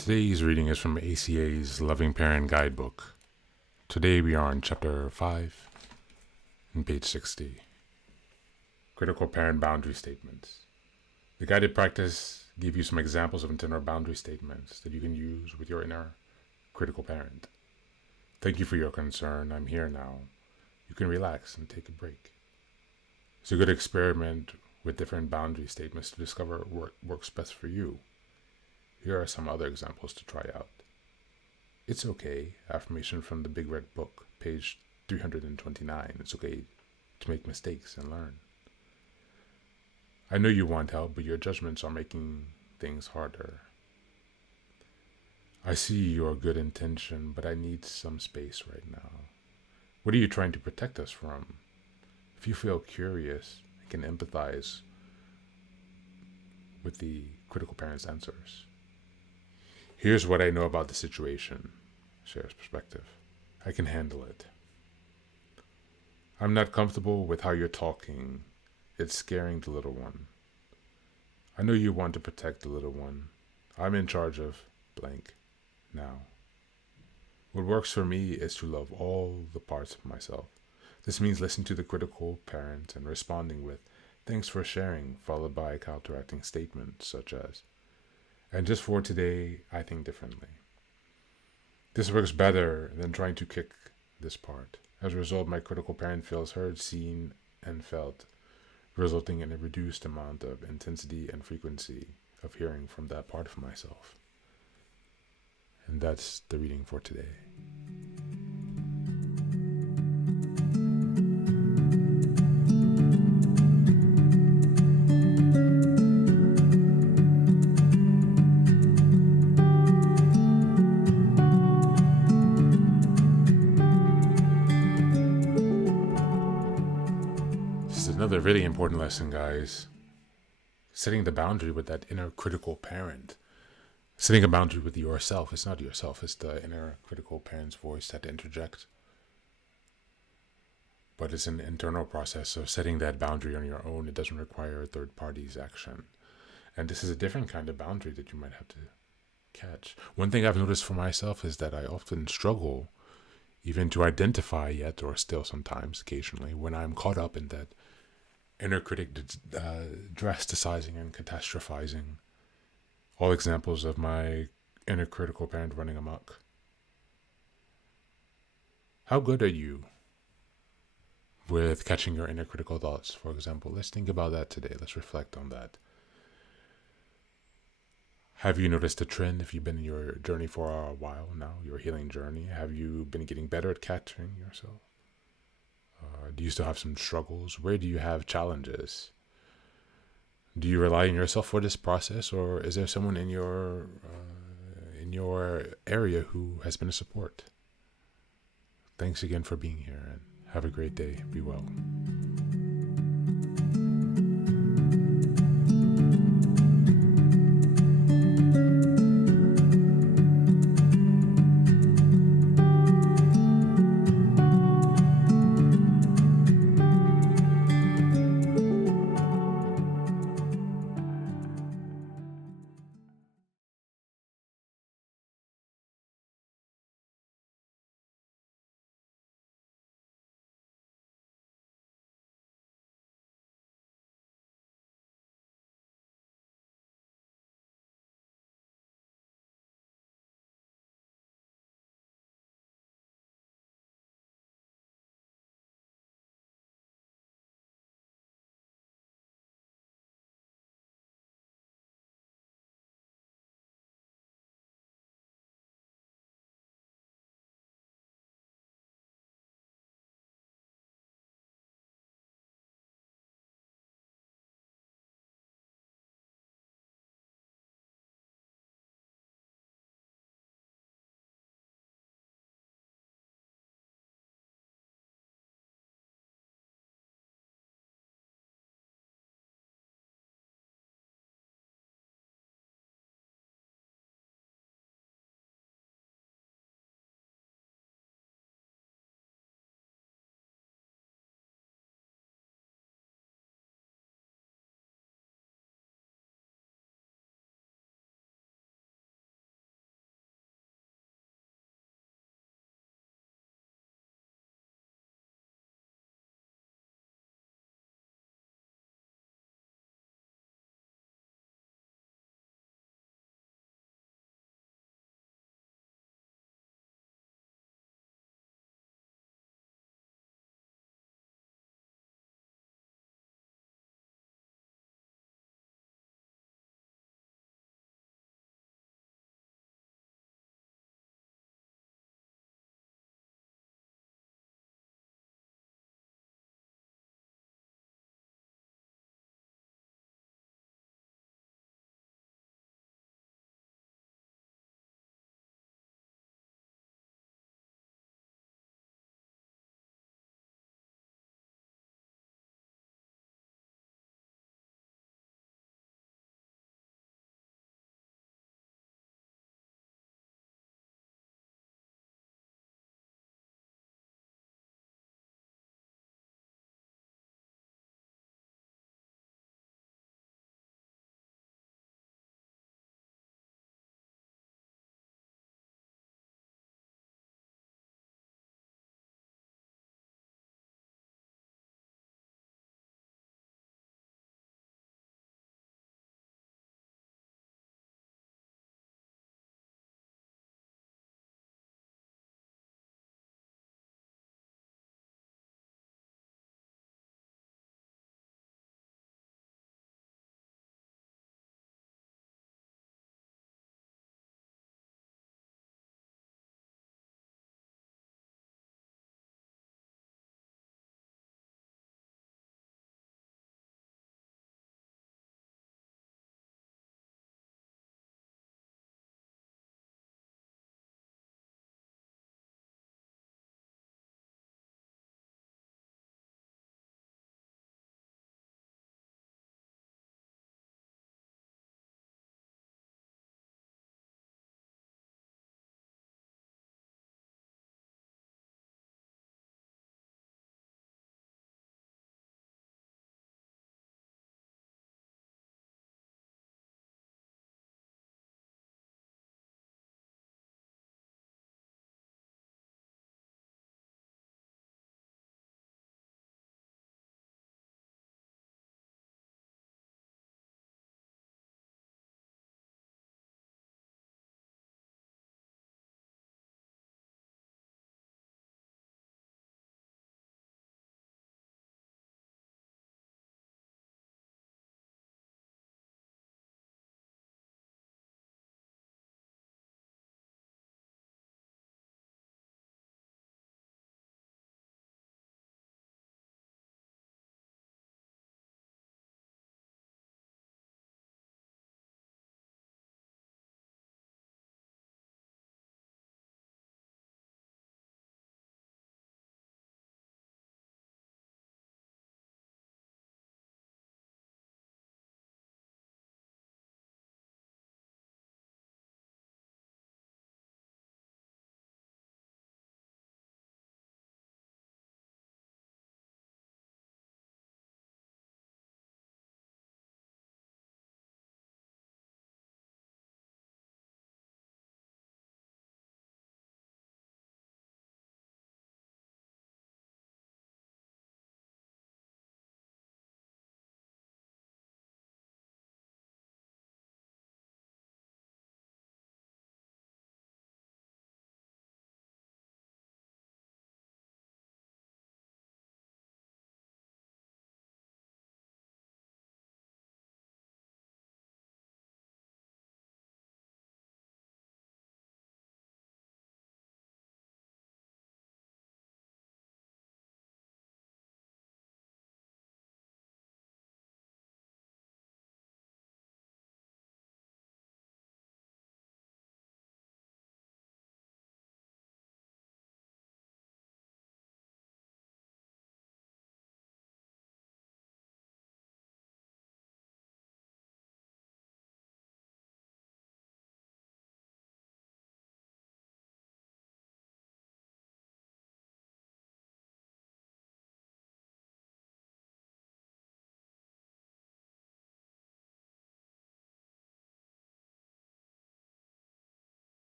Today's reading is from ACA's Loving Parent Guidebook. Today we are on Chapter 5 and page 60. Critical Parent Boundary Statements. The guided practice gives you some examples of internal boundary statements that you can use with your inner critical parent. Thank you for your concern. I'm here now. You can relax and take a break. It's a good experiment with different boundary statements to discover what works best for you. Here are some other examples to try out. It's okay, affirmation from the Big Red Book, page 329. It's okay to make mistakes and learn. I know you want help, but your judgments are making things harder. I see your good intention, but I need some space right now. What are you trying to protect us from? If you feel curious, you can empathize with the critical parent's answers. Here's what I know about the situation. Shares perspective. I can handle it. I'm not comfortable with how you're talking. It's scaring the little one. I know you want to protect the little one. I'm in charge of blank now. What works for me is to love all the parts of myself. This means listening to the critical parent and responding with, "Thanks for sharing," followed by a counteracting statement such as, "And just for today, I think differently." This works better than trying to kick this part. As a result, my critical parent feels heard, seen, and felt, resulting in a reduced amount of intensity and frequency of hearing from that part of myself. And that's the reading for today. Another really important lesson, guys. Setting the boundary with that inner critical parent. Setting a boundary with yourself. It's not yourself, it's the inner critical parent's voice that interjects. But it's an internal process of setting that boundary on your own. It doesn't require a third party's action. And this is a different kind of boundary that you might have to catch. One thing I've noticed for myself is that I often struggle even to identify yet, or still sometimes, occasionally, when I'm caught up in that inner critic drasticizing and catastrophizing. All examples of my inner critical parent running amok. How good are you with catching your inner critical thoughts, for example? Let's think about that today. Let's reflect on that. Have you noticed a trend if you've been in your journey for a while now, your healing journey? Have you been getting better at catching yourself? Do you still have some struggles? Where do you have challenges? Do you rely on yourself for this process, or is there someone in your area who has been a support? Thanks again for being here, and have a great day. Be well.